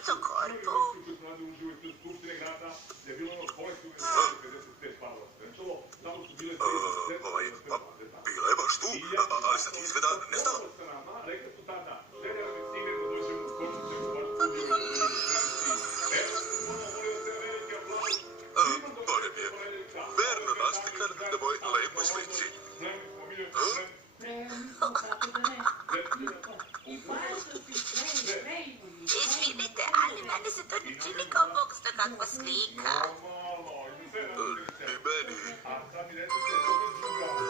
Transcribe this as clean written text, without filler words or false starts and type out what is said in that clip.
brzo korpu. Bila je baš tu, ali sad izgleda nestala. Barem je verno naslikan na moj lepoj slici. Izvinite, ali meni se to ne čini kao boksta kakva slika.